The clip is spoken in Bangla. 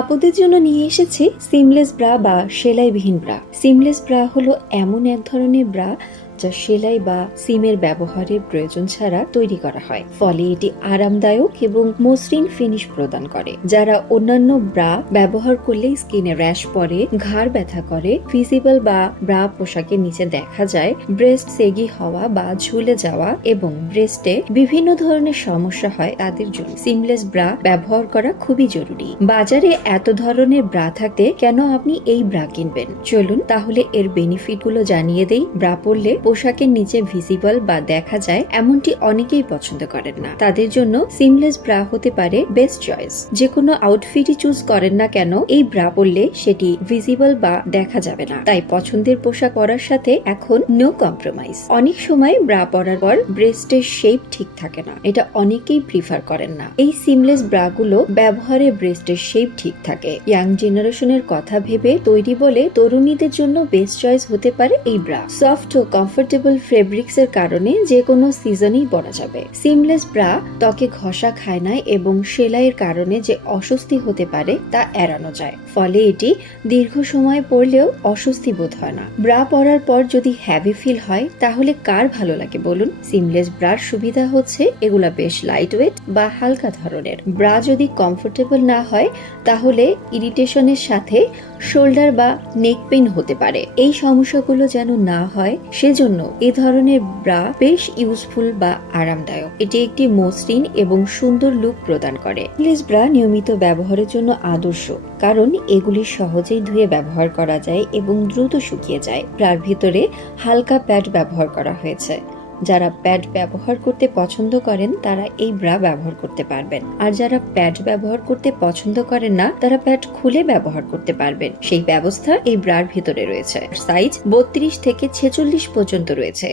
আপুদের জন্য নিয়ে এসেছি সিমলেস ব্রা বা সেলাইবিহীন ব্রা। সিমলেস ব্রা হলো এমন এক ধরনের ব্রা যা সেলাই বা সিমের ব্যবহারের প্রয়োজন ছাড়া তৈরি করা হয়, ফলে এটি আরামদায়ক এবং মসৃণ ফিনিশ প্রদান করে। যারা অন্যান্য ব্রা ব্যবহার করলে স্কিনে র্যাশ পড়ে, ঘাড় ব্যথা করে, ভিজিবল বা ব্রা পোশাকের নিচে দেখা যায় ব্রেস্ট সেগি হওয়া বা ঝুলে যাওয়া এবং ব্রেস্টে বিভিন্ন ধরনের সমস্যা হয়, তাদের জন্য সিমলেস ব্রা ব্যবহার করা খুবই জরুরি। বাজারে এত ধরনের ব্রা থাকতে কেন আপনি এই ব্রা কিনবেন? চলুন তাহলে এর বেনিফিট গুলো জানিয়ে দেই। ব্রা পরলে পোশাকের নিচে ভিজিবল বা দেখা যায় এমনটি অনেকেই পছন্দ করেন না, তাদের জন্য সিমলেস ব্রা হতে পারে বেস্ট চয়েস। যে কোনো আউটফিটই চুজ করেন না কেন, এই ব্রা পরলে সেটি ভিজিবল বা দেখা যাবে না। তাই পছন্দের পোশাক পরার সাথে এখন নো কম্প্রোমাইজ। অনেক সময় ব্রা পরার পর ব্রেস্টের শেপ ঠিক থাকে না, এটা অনেকেই প্রিফার করেন না। এই সিমলেস ব্রা গুলো ব্যবহারে ব্রেস্টের শেপ ঠিক থাকে। ইয়াং জেনারেশনের কথা ভেবে তৈরি বলে তরুণীদের জন্য বেস্ট চয়েস হতে পারে এই ব্রা। সফট ও কমফোর্টেবল ফেব্রিক্স এর কারণে যে কোনো সিজনেই পরা যাবে। সিমলেস ব্রা ত্বকে ঘষা খায় না এবং সেলাইয়ের কারণে যে অস্বস্তি হতে পারে তা এড়ানো যায়, ফলে এটি দীর্ঘ সময় পরলেও অস্বস্তি বোধ হয় না। ব্রা পরার পর যদি হ্যাভি ফিল হয় তাহলে কার ভালো লাগে বলুন? সিমলেস ব্রার সুবিধা হচ্ছে এগুলা বেশ লাইট ওয়েট বা হালকা ধরনের। ব্রা যদি কমফোর্টেবল না হয় তাহলে ইরিটেশনের সাথে শোল্ডার বা নেক পেইন হতে পারে। এই সমস্যাগুলো যেন না হয় সেজন্য এ ধরনের ব্রা বেশ ইউজফুল বা আরামদায়ক। এটি একটি মসৃণ এবং সুন্দর লুক প্রদান করে। সিমলেস ব্রা নিয়মিত ব্যবহারের জন্য আদর্শ, কারণ এগুলি সহজেই ধুয়ে ব্যবহার করা যায় এবং দ্রুত শুকিয়ে যায়। ব্রার ভিতরে হালকা প্যাড ব্যবহার করা হয়েছে। যারা প্যাড ব্যবহার করতে পছন্দ করেন তারা এই ব্রা ব্যবহার করতে পারবেন, আর যারা প্যাড ব্যবহার করতে পছন্দ করেন না তারা প্যাড খুলে ব্যবহার করতে পারবেন। সেই ব্যবস্থা এই ব্রার ভিতরে রয়েছে। সাইজ 32 থেকে 46 পর্যন্ত রয়েছে।